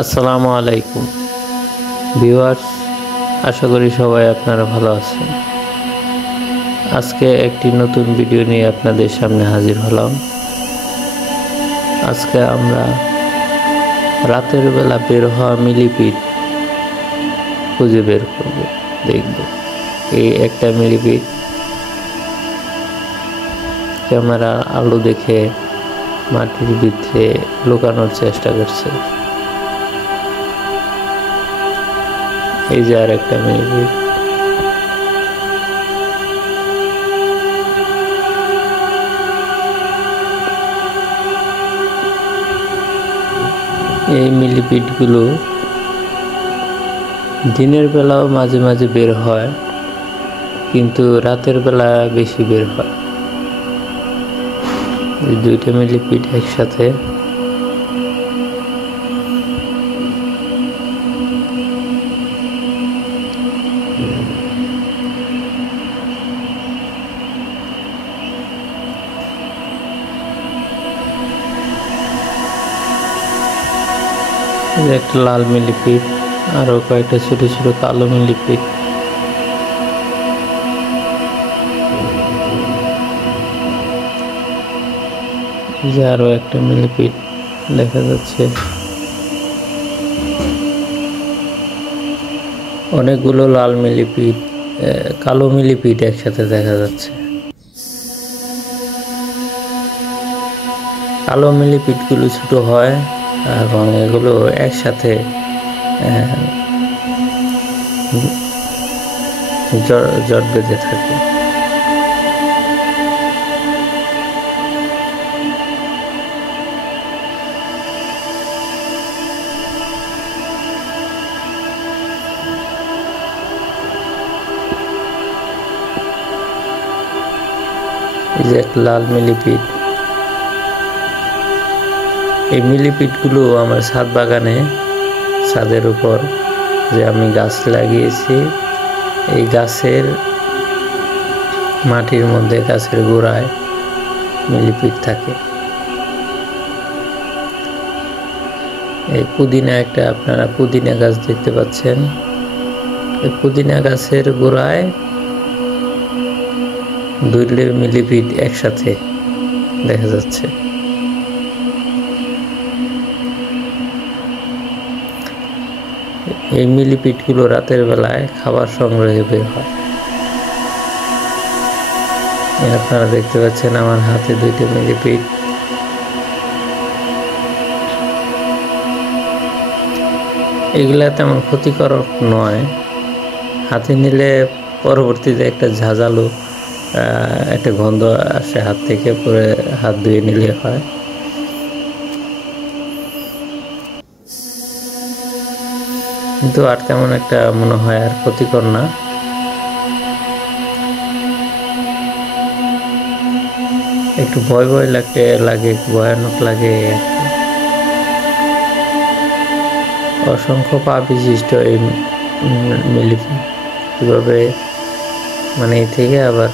আসসালামু আলাইকুম ভিউয়ার্স, আশা করি সবাই আপনারা ভালো আছেন। আজকে একটি নতুন ভিডিও নিয়ে আপনাদের সামনে হাজির হলাম। আজকে আমরা রাতের বেলা বের হওয়া মিলিপিট খুঁজে বের করব, দেখব। এই একটা মিলিপিট ক্যামেরার আলো দেখে মাটির ভিতরে লুকানোর চেষ্টা করছে। এই যে আর একটা মিলিপিট। এই মিলিপিটগুলো দিনের বেলাও মাঝে মাঝে বের হয়, কিন্তু রাতের বেলা বেশি বের হয়। এই দুইটা মিলিপিট একসাথে। একটা লাল মিলিপিট, আরো কয়েকটা ছোট ছোট কালো মিলিপিট। আরো একটা মিলিপিট দেখা যাচ্ছে। অনেকগুলো লাল মিলিপিট, কালো মিলিপিট একসাথে দেখা যাচ্ছে। কালো মিলিপিট গুলো ছোট হয় এবং এগুলো একসাথে জট বেঁধে থাকে। এই যে একটা লাল মিলিপিট। এই মিলিপিটগুলো আমার ছাদ বাগানে, ছাদের উপর যে আমি গাছ লাগিয়েছি, এই গাছের মাটির মধ্যে, গাছের গোড়ায় মিলিপিট থাকে। এই পুদিনা, একটা আপনারা পুদিনা গাছ দেখতে পাচ্ছেন। এই পুদিনা গাছের গোড়ায় দুইটা মিলিপিট একসাথে দেখা যাচ্ছে। এই মিলিপিটগুলো রাতের বেলায় খাবার সংগ্রহে বের হয়। আপনারা দেখতে পাচ্ছেন আমার হাতে দুইটা মিলিপিট। এগুলা তেমন ক্ষতিকারক নয়, হাতে নিলে পরবর্তীতে একটা ঝাঁঝালো একটা গন্ধ আসে হাত থেকে, পরে হাত ধুয়ে নিলে হয়। কিন্তু আর তেমন একটা মনে হয় আর ক্ষতিকর না। একটু ভয় ভয় লাগে, ভয়ানক লাগে। অসংখ্য পা বিশিষ্ট এই মিলিপিট, কিভাবে মানে এই থেকে আবার